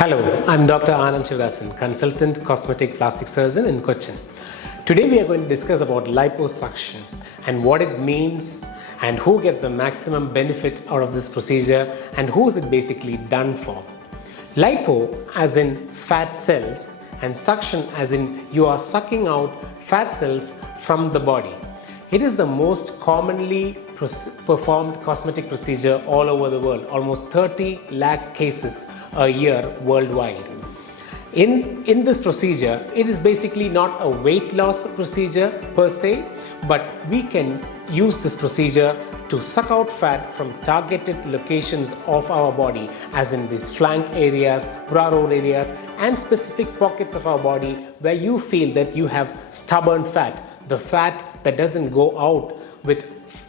Hello, I'm Dr. Anand Shivasan, consultant cosmetic plastic surgeon in Cochin. Today we are going to discuss about liposuction and what it means and who gets the maximum benefit out of this procedure and who is it basically done for. Lipo as in fat cells and suction as in you are sucking out fat cells from the body. It is the most commonly performed cosmetic procedure all over the world, almost 30 lakh cases a year worldwide. In this procedure, it is basically not a weight loss procedure per se, but we can use this procedure to suck out fat from targeted locations of our body, as in these flank areas, bra roll areas, and specific pockets of our body where you feel that you have stubborn fat, the fat that doesn't go out with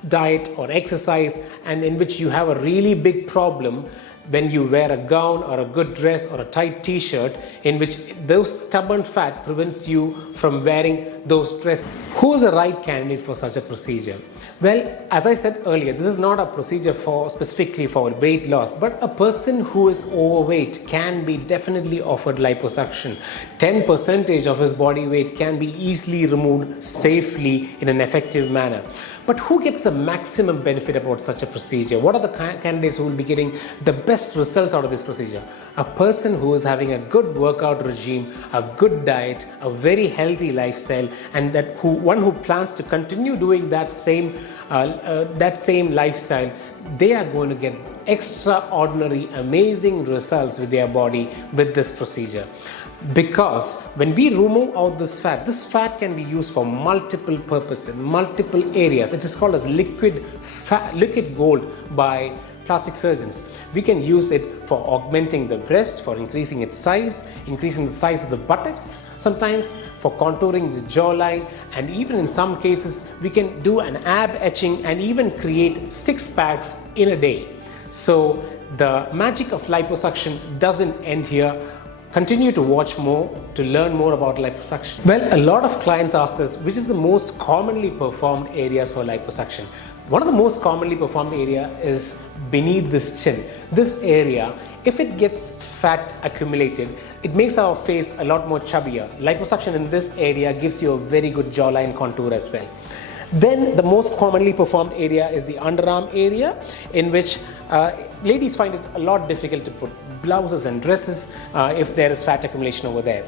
diet or exercise, and in which you have a really big problem when you wear a gown or a good dress or a tight t-shirt, in which those stubborn fat prevents you from wearing those dresses. Who is the right candidate for such a procedure? Well, as I said earlier, this is not a procedure specifically for weight loss, but a person who is overweight can be definitely offered liposuction. 10% of his body weight can be easily removed safely in an effective manner. But who gets the maximum benefit about such a procedure? What are the candidates who will be getting the best results out of this procedure? A person who is having a good workout regime, a good diet, a very healthy lifestyle, and one who plans to continue doing that same lifestyle. They are going to get extraordinary, amazing results with their body with this procedure. Because when we remove out this fat can be used for multiple purposes, multiple areas. It is called as liquid gold by plastic surgeons. We can use it for augmenting the breast, for increasing its size, increasing the size of the buttocks, sometimes for contouring the jawline, and even in some cases we can do an ab etching and even create six packs in a day. So the magic of liposuction doesn't end here. Continue to watch more to learn more about liposuction. Well, a lot of clients ask us which is the most commonly performed areas for liposuction. One of the most commonly performed area is beneath this chin. This area, if it gets fat accumulated, it makes our face a lot more chubbier. Liposuction in this area gives you a very good jawline contour as well. Then the most commonly performed area is the underarm area, in which ladies find it a lot difficult to put blouses and dresses if there is fat accumulation over there.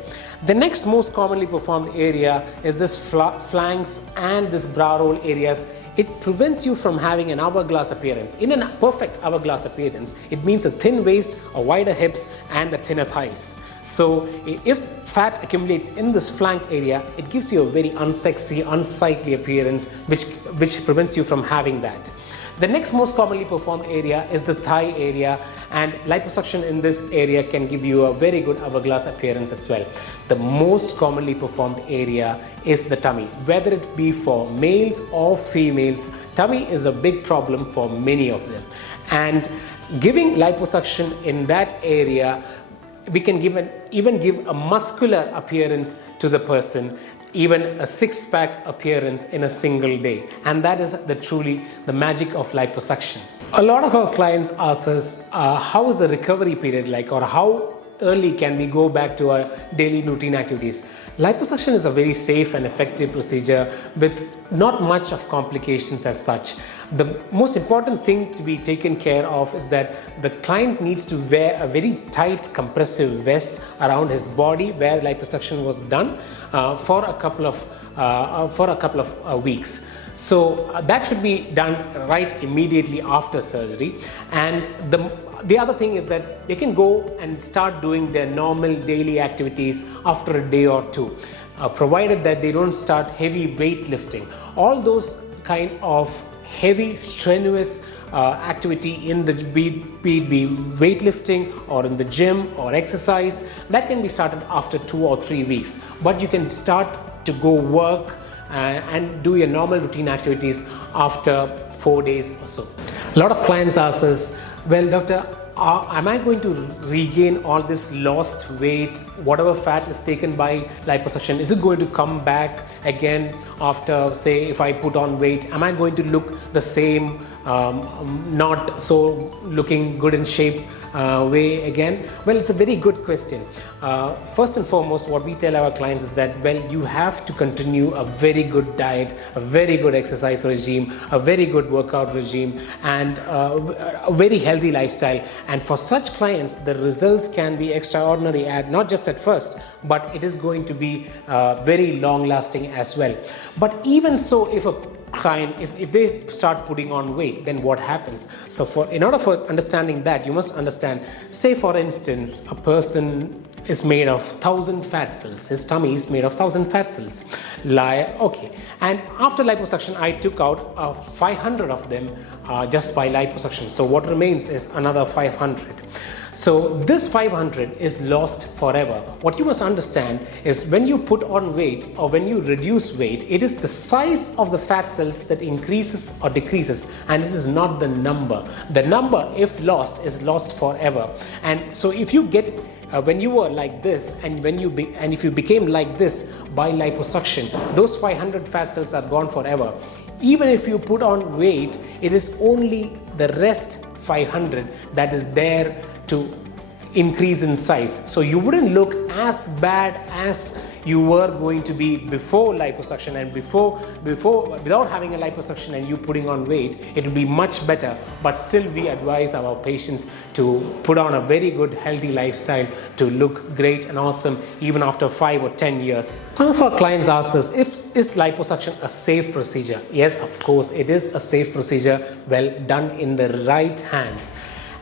The next most commonly performed area is this flanks and this bra roll areas. It prevents you from having an hourglass appearance. In a perfect hourglass appearance, it means a thin waist, a wider hips, and a thinner thighs. So if fat accumulates in this flank area, it gives you a very unsexy, unsightly appearance, which prevents you from having that. The next most commonly performed area is the thigh area, and liposuction in this area can give you a very good hourglass appearance as well. The most commonly performed area is the tummy. Whether it be for males or females, tummy is a big problem for many of them. And giving liposuction in that area, we can even give a muscular appearance to the person, even a six-pack appearance in a single day. And that is truly the magic of liposuction. A lot of our clients ask us, how is the recovery period like, or how early can we go back to our daily routine activities? Liposuction is a very safe and effective procedure with not much of complications as such. The most important thing to be taken care of is that the client needs to wear a very tight compressive vest around his body where liposuction was done for a couple of weeks. So that should be done right immediately after surgery. And the other thing is that they can go and start doing their normal daily activities after a day or two, provided that they don't start heavy weightlifting. All those kind of heavy strenuous activity in the be weightlifting or in the gym or exercise, that can be started after 2 or 3 weeks. But you can start to go work and do your normal routine activities after 4 days or so. A lot of clients ask us, well, doctor, am I going to regain all this lost weight, whatever fat is taken by liposuction? Is it going to come back again after, say, if I put on weight? Am I going to look the same not so looking good in shape way again? Well, it's a very good question. First and foremost, what we tell our clients is that, well, you have to continue a very good diet, a very good exercise regime, a very good workout regime, and a very healthy lifestyle. And for such clients, the results can be extraordinary, not just at first, but it is going to be very long lasting as well. But even so, if a client, if they start putting on weight, then what happens? So in order for understanding that, you must understand, say for instance, a person is made of 1,000 fat cells. His tummy is made of 1,000 fat cells. Okay, and after liposuction, I took out 500 of them just by liposuction. So what remains is another 500. So this 500 is lost forever. What you must understand is, when you put on weight or when you reduce weight, it is the size of the fat cells that increases or decreases, and it is not the number. The number, if lost, is lost forever. And so if you get when you were like this, and if you became like this by liposuction, those 500 fat cells are gone forever. Even if you put on weight, it is only the rest 500 that is there to increase in size. So you wouldn't look as bad as you were going to be before liposuction, and before without having a liposuction and you putting on weight, it will be much better. But still, we advise our patients to put on a very good healthy lifestyle to look great and awesome even after 5 or 10 years. Some of our clients ask us, is liposuction a safe procedure? Yes, of course it is a safe procedure, well done in the right hands.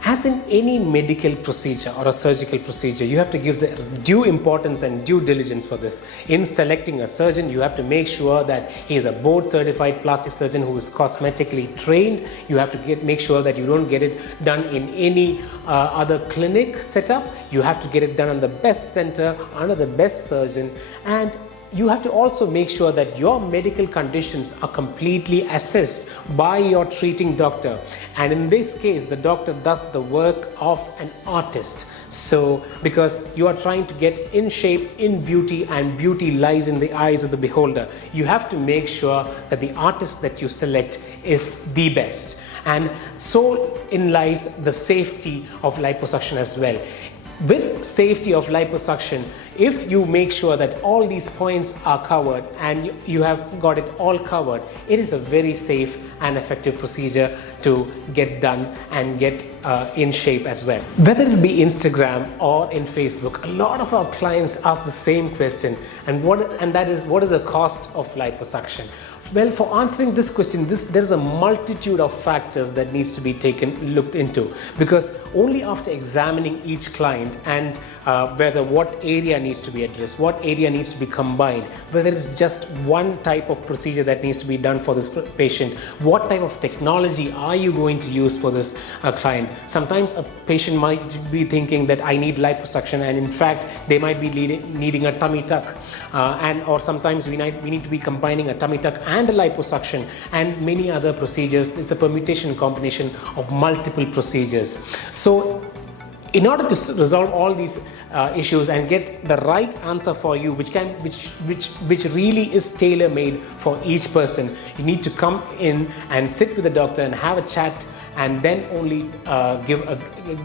As in any medical procedure or a surgical procedure, you have to give the due importance and due diligence for this. In selecting a surgeon, you have to make sure that he is a board certified plastic surgeon who is cosmetically trained. You have to make sure that you don't get it done in any other clinic setup. You have to get it done in the best center, under the best surgeon, and you have to also make sure that your medical conditions are completely assessed by your treating doctor. And in this case, the doctor does the work of an artist. So, because you are trying to get in shape, in beauty, and beauty lies in the eyes of the beholder, you have to make sure that the artist that you select is the best. And so in lies the safety of liposuction as well. With safety of liposuction, if you make sure that all these points are covered and you have got it all covered, it is a very safe and effective procedure to get done and get in shape as well. Whether it be Instagram or in Facebook, a lot of our clients ask the same question, and that is, what is the cost of liposuction? Well, for answering this question, there's a multitude of factors that needs to be looked into, because only after examining each client and what area needs to be addressed, what area needs to be combined, whether it's just one type of procedure that needs to be done for this patient, what type of technology are you going to use for this client. Sometimes a patient might be thinking that I need liposuction, and in fact they might be needing a tummy tuck, or sometimes we need to be combining a tummy tuck and a liposuction and many other procedures. It's a permutation combination of multiple procedures. So in order to resolve all these issues and get the right answer for you, which really is tailor-made for each person, you need to come in and sit with the doctor and have a chat, and then only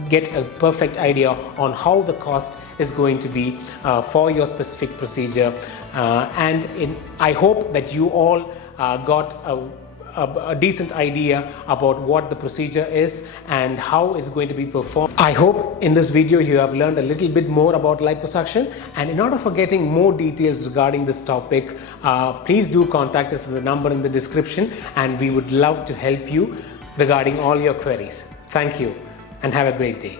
get a perfect idea on how the cost is going to be for your specific procedure. I hope that you all got a decent idea about what the procedure is and how it's going to be performed. I hope in this video you have learned a little bit more about liposuction, and in order for getting more details regarding this topic, please do contact us at the number in the description, and we would love to help you regarding all your queries. Thank you and have a great day.